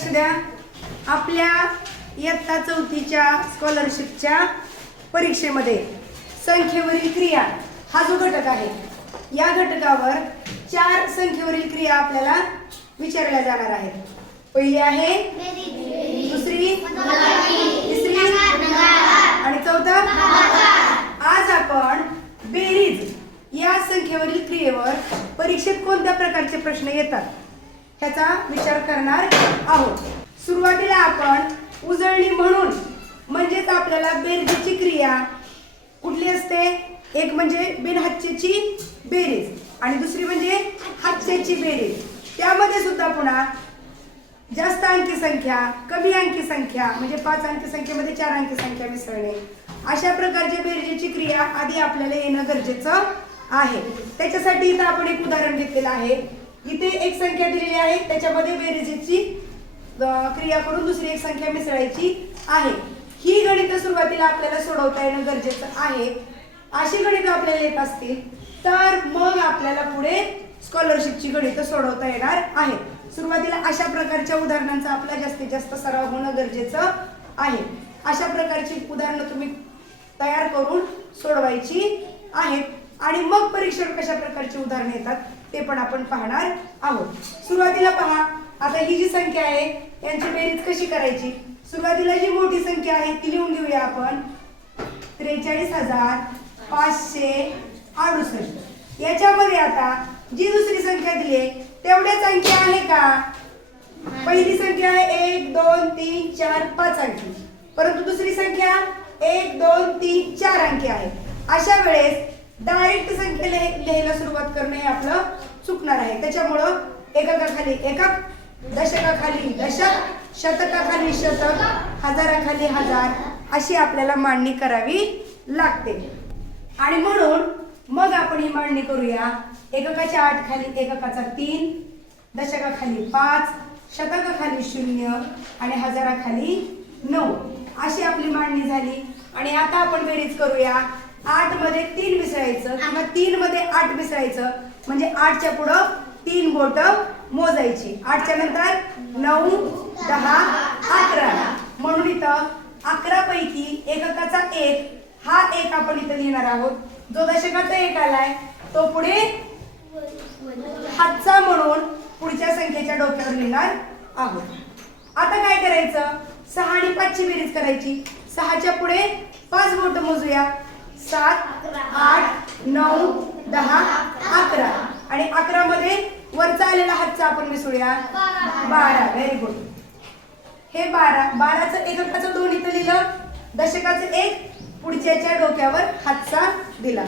लक्ष द्या. आपल्या इयत्ता चौथीच्या स्कॉलरशिपच्या परीक्षेमध्ये संख्येवरील क्रिया हा जो घटक आहे या घटकावर चार संख्येवरील क्रिया आपल्याला विचारल्या जाणार आहेत. पहिली आहे दुसरी तिसरी आणि चौथा आज आपण बेरीज या संख्येवरील क्रियेवर परीक्षेत कोणत्या प्रकारचे प्रश्न येतात? ह्याचा विचार करणार आहोत. सुरुवातीला आपण उजळणी म्हणून म्हणजेच आपल्याला बेरजेची क्रिया कुठली असते? एक म्हणजे बिनहच्चेची बेरीज आणि दुसरी म्हणजे हच्चेची बेरीज. त्यामध्ये सुद्धा पुन्हा जास्त अंकी संख्या कमी अंकी संख्या म्हणजे पाच अंकी संख्येमध्ये चार अंकी संख्या मिसळणे. अशा प्रकारच्या बेरजेची क्रिया आधी आपल्याला येणं गरजेचं आहे. त्याच्यासाठी इथं आपण एक उदाहरण घेतलेलं आहे. इथे एक संख्या दिलेली आहे. त्याच्यामध्ये बेरजेची क्रिया करून दुसरी एक संख्या मिसळायची आहे. ही गणितं सुरुवातीला आपल्याला सोडवता येणं गरजेचं आहे. अशी गणितं आपल्याला येत असतील तर मग आपल्याला पुढे स्कॉलरशिपची गणितं सोडवता येणार आहे. सुरुवातीला अशा प्रकारच्या उदाहरणांचा आपला जास्तीत जास्त सराव होणं गरजेचं आहे. अशा प्रकारची उदाहरणं तुम्ही तयार करून सोडवायची आहेत. आणि मग परीक्षण कशा प्रकारची उदाहरणं येतात? ते पण आपण पाहणार आहोत. सुरुवातीला पहा आता ही जी संख्या आहे यांची बेरीज कशी करायची? सुरुवातीला जी मोठी संख्या आहे ती लिहून घेऊया आपण. त्रेचाळीस हजार पाचशे अडुसष्ट. याच्यामध्ये आता जी दुसरी संख्या दिली आहे संख्या आहे का? पहिली संख्या आहे एक दोन तीन चार पाच अंकी. परंतु दुसरी संख्या एक दोन तीन चार अंकी आहे. अशा वेळेस डायरेक्ट संख्या लिहायला सुरुवात करणं हे आपलं चुकणार आहे. त्याच्यामुळं एककाखाली एकक दशकाखाली दशक शतकाखाली शतक हजाराखाली हजार अशी आपल्याला मांडणी करावी लागते. आणि म्हणून मग आपण ही मांडणी करूया. एककाच्या आठ खाली एककाचा तीन दशकाखाली पाच शतकाखाली शून्य आणि हजाराखाली नऊ अशी आपली मांडणी झाली. आणि आता आपण बेरीज करूया. आठमध्ये तीन मिसळायचं किंवा तीन मध्ये आठ मिसळायचं. म्हणजे आठच्या पुढं तीन बोट मोजायची. आठच्या नंतर नऊ दहा अकरा. म्हणून इथं अकरा पैकी एककाचा एक हा एक आपण इथं लिहिणार आहोत. जो दशकाचा एक आलाय तो पुढे हातचा म्हणून पुढच्या संख्येच्या डोक्यावर लिहिणार आहोत. आता काय करायचं? सहा आणि पाचची बेरीज करायची. सहाच्या पुढे पाच बोट मोजूया. सात आठ नऊ दहा अकरा. आणि अकरा मध्ये वरचा आलेला हातचा आपण मिसळूया. बारा. व्हेरी गुड हे बारा. बाराचं एककाचं दोन इथं लिहिलं. दशकाचं एक पुढच्याच्या डोक्यावर हातचा दिला.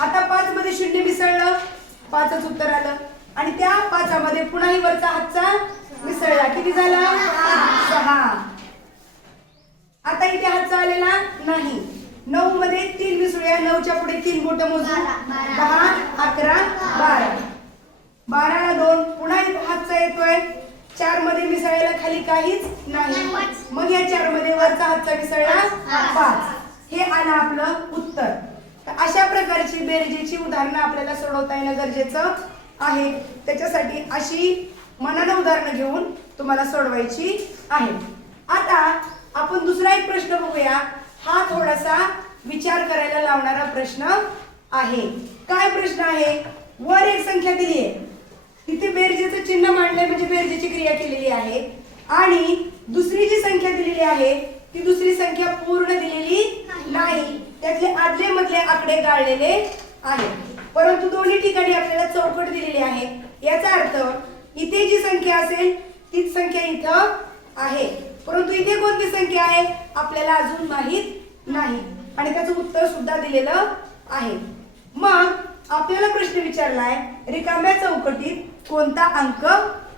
आता पाच मध्ये शून्य मिसळलं. पाचच उत्तर आलं. आणि त्या पाचामध्ये पुन्हाही वरचा हातचा मिसळला. किती झाला? सहा. आता इथे हातचा आलेला नाही. नऊ मध्ये तीन मिसळूया. नऊच्या पुढे तीन बोट मोजू दहा अकरा बारा. बाराला दोन. पुन्हा हातचा येतोय. चारमध्ये मिसळायला खाली काहीच नाही. मग या चारमध्ये वरचा हातचा मिसळला पाच. हे आलं आपलं उत्तर. तर अशा प्रकारची बेरजेची उदाहरणं आपल्याला सोडवता येणं गरजेचं आहे. त्याच्यासाठी अशी मनानं उदाहरणं घेऊन तुम्हाला सोडवायची आहे. आता आपण दुसरा एक प्रश्न बघूया. हा थोडासा विचार करायला लावणारा प्रश्न आहे. काय प्रश्न आहे? वर एक संख्या दिली आहे. तिथे बेरजेचं चिन्ह मांडलंय म्हणजे बेरजेची क्रिया केलेली आहे. आणि दुसरी जी संख्या दिलेली आहे ती दुसरी संख्या पूर्ण दिलेली नाही. त्यातले आदले मधले आकडे गाळलेले आहेत. परंतु दोन्ही ठिकाणी आपल्याला चौकट दिलेली आहे. याचा अर्थ इथे जी संख्या असेल तीच संख्या इथं आहे. परंतु इथे कोणती संख्या आहे? आपल्याला अजून माहीत नाही. आणि त्याचं उत्तर सुद्धा दिलेलं आहे. मग आपल्याला प्रश्न विचारलाय रिकाम्या चौकटीत कोणता अंक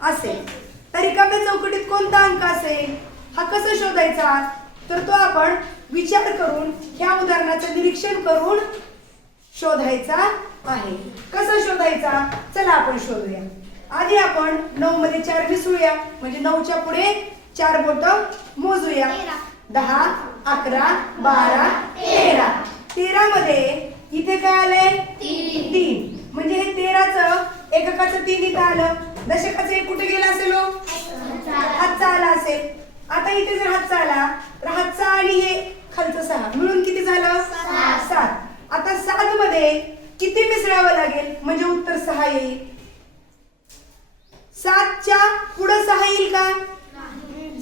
असेल? तर रिकाम्या चौकटीत कोणता अंक असेल? हा कसा शोधायचा? तर तो आपण विचार करून ह्या उदाहरणाचं निरीक्षण करून शोधायचा आहे. कसा शोधायचा? चला आपण शोधूया. आधी आपण नऊ मध्ये चार विसरूया म्हणजे नऊच्या पुढे चार बोट मोजूया. दहा अकरा बारा तेरा. तेरा मध्ये इथे काय आलंय? तीन. म्हणजे हे तेराचं एककाचं तीन इथं आलं. दशकाचं एक कुठे गेलं असेल हो? हातचा आला असेल. आता इथे जर हातचा आला तर हातचा आणि हे खालचं सहा. मिळून किती झालं? सात. आता सात मध्ये किती मिसळावं लागेल? म्हणजे उत्तर सहा येईल. सातच्या पुढं सहा येईल का?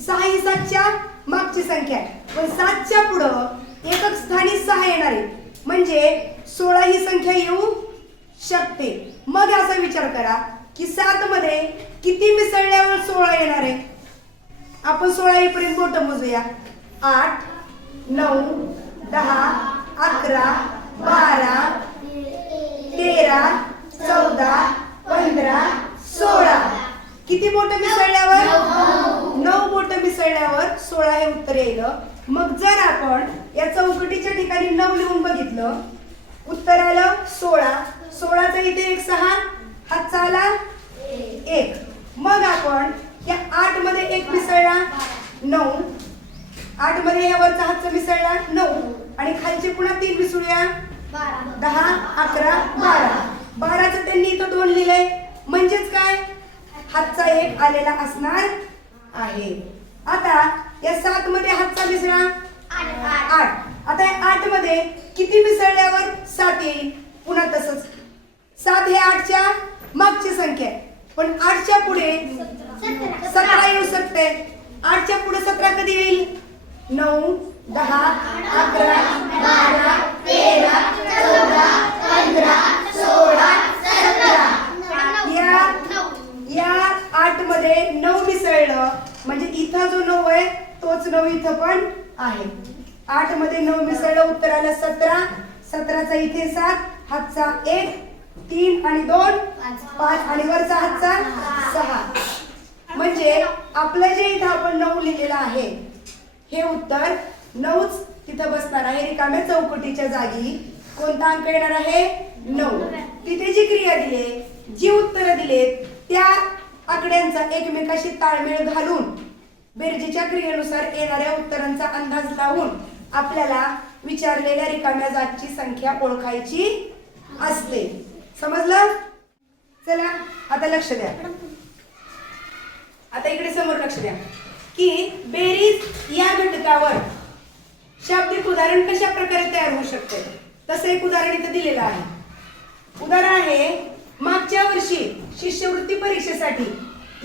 सहा ही सातच्या मागची संख्या आहे. पण सातच्या पुढं एकक स्थानी सहा येणार आहे. म्हणजे सोळा ही संख्या येऊ शकते. मग असा विचार करा की सात मध्ये किती मिसळल्यावर सोळा येणार आहे? आपण सोळा येईपर्यंत मोठं मोजूया. आठ नऊ दहा अकरा बारा तेरा चौदा पंधरा सोळा. किती मोठं मिसळल्यावर? बोट सोळा हे उत्तर येईल मग जर आपण या चौकटीच्या ठिकाणी नऊ लिहून बघितलं उत्तर आलं सोळा. सोळाचा इथे एक सहा हातचा आला एक. मग आपण या आठमध्ये एक मिसळला नऊ. आठमध्ये या वरचा हातचा मिसळला नऊ. आणि खालचे पुन्हा तीन मिसळूया. दहा अकरा बारा. बाराचं त्यांनी इथं दोन लिहिलंय म्हणजेच काय? हातचा एक आलेला असणार आहे. आता या सात मध्ये हातचा मिसळा. आठ. आता या आठमध्ये किती मिसळल्यावर सात येईल? पुन्हा तसंच. सात हे आठच्या मागची संख्या आहे. पण आठच्या पुढे सतरा येऊ शकते. आठच्या पुढे सतरा कधी येईल? नऊ दहा अकरा बारा तेरा चौदा पंधरा सोळा सतरा. या या आठमध्ये नऊ मिसळलं म्हणजे इथं जो नऊ आहे तोच नऊ इथं पण आहे. आठमध्ये नऊ मिसळलं उत्तर आलं सतरा सतराचा इथे सात हातचा एक तीन आणि दोन पाच आणि वरचा हातचा सहा. म्हणजे आपलं जे इथं आपण नऊ लिहिलेलं आहे हे उत्तर नऊच तिथं बसणार आहे. रिकाम्या चौकटीच्या जागी कोणता अंक येणार आहे? नऊ. तिथे जी क्रिया दिली जी उत्तरं दिलेत त्या आकड्यांचा एकमेकाशी ताळमेळ घालून बेरजेच्या क्रियेनुसार येणाऱ्या उत्तरांचा अंदाज लावून आपल्याला विचारलेल्या रिकाम्या जातची संख्या ओळखायची असते. समजलं? चला आता लक्ष द्या. आता इकडे समोर लक्ष द्या. की बेरीज या घटकावर शाब्दिक उदाहरण कशा प्रकारे तयार होऊ शकते? तसं एक उदाहरण इथं दिलेलं आहे. उदाहरण आहे मागच्या वर्षी शिष्यवृत्ती परीक्षेसाठी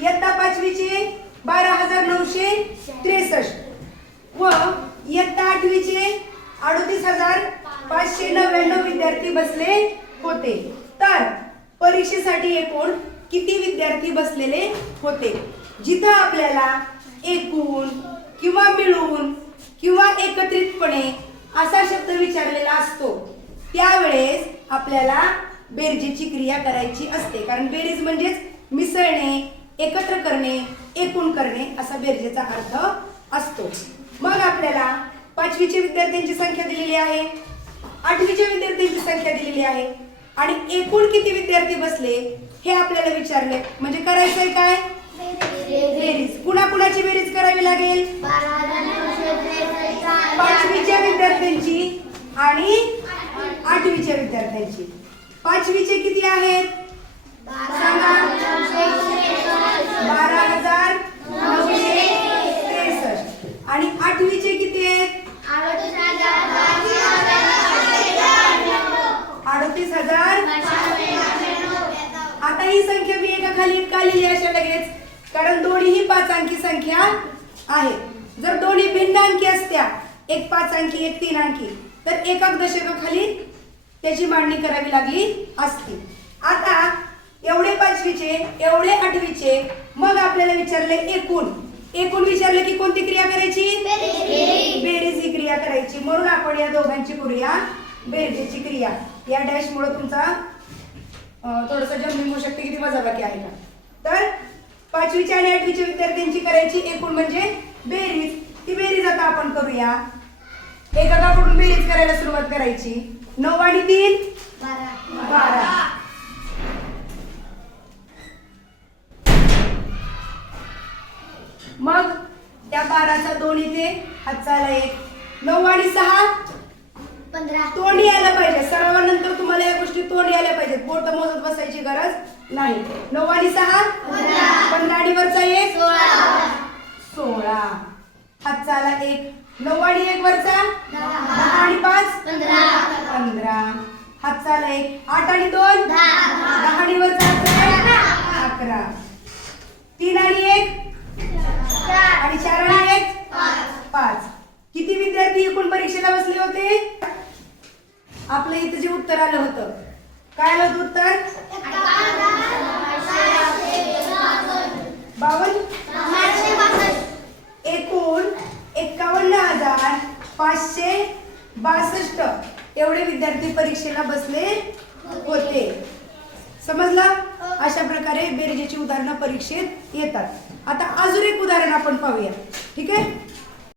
इयत्ता पाचवीचे बारा हजार नऊशे त्रेसष्ट व इयत्ता आठवीचे अडतीस हजार पाचशे नव्याण्णव विद्यार्थी बसले होते. तर परीक्षेसाठी एकूण किती विद्यार्थी बसलेले होते? जिथं आपल्याला एकूण किंवा मिळून किंवा एकत्रितपणे असा शब्द विचारलेला असतो त्यावेळेस आपल्याला बेरजेची क्रिया करायची असते. कारण बेरीज म्हणजेच मिसळणे एकत्र करणे एकूण करणे असा बेरजेचा अर्थ असतो. मग आपल्याला पाचवीच्या विद्यार्थ्यांची संख्या दिलेली आहे. आठवीच्या विद्यार्थ्यांची संख्या दिलेली आहे. आणि एकूण किती विद्यार्थी बसले हे आपल्याला विचारले. म्हणजे करायचंय काय? बेरीज. कुणा कुणाची बेरीज करावी लागेल? पाचवीच्या विद्यार्थ्यांची आणि आठवीच्या विद्यार्थ्यांची. पाचवीचे किती आहेत? बारा हजार नऊशे त्रेसष्ट. आणि आठवीचे किती आहेत? अडतीस हजार आता ही संख्या मी एका खाली एक का लिहिली अशा लगेच. कारण दोन्हीही पाच अंकी संख्या आहे जर दोन्ही भिन्न अंकी असत्या एक पाच अंकी एक तीन अंकी तर एकक दशकाखाली त्याची मांडणी करावी लागली असती. आता एवढे पाचवीचे एवढे आठवीचे मग आपल्याला विचारले एकूण. एकूण विचारले की कोणती क्रिया करायची? बेरीज ही क्रिया करायची. म्हणून आपण या दोघांची करूया बेरजेची क्रिया. या डॅश मुळे तुमचा थोडस जमलिंग होऊ शकते किती वजाबाकी आहे का? तर पाचवीच्या आणि आठवीच्या विद्यार्थ्यांची करायची एकूण म्हणजे बेरीज. ती बेरीज आता आपण करूया. एकाकडून बेरीज करायला सुरुवात करायची. नऊ आणि तीन? बारा. मग त्या बाराचा दोन इथे हातचाला एक. नऊ आणि सहा? पंधरा. तोंडी यायला पाहिजे. सरावानंतर तुम्हाला या गोष्टी तोंडी यायला पाहिजेत. बोट मोजत बसायची गरज नाही. नऊ आणि सहा? पंधरा. आणि वरचा एक? सोळा. सोळा. हातचा आला एक. नऊ आणि एक वरचा? दहा. आणि पाच? पंधरा. हातचा एक. आठ आणि दोन? दहा. आणि वरचा अकरा. तीन आणि एक? आणि चार आणि एक? पाच. किती विद्यार्थी एकूण परीक्षेला बसले होते? आपलं इथं जे उत्तर आलं होतं. काय आलं होतं उत्तर बावन्न एकूण एकावन्न हजार पाचशे बासष्ट एवढे विद्यार्थी परीक्षेला बसले होते. समजलं? अशा प्रकारे बेरजेची उदाहरणं परीक्षेत येतात. आता अजून एक उदाहरण आपण पाहूया. ठीक आहे?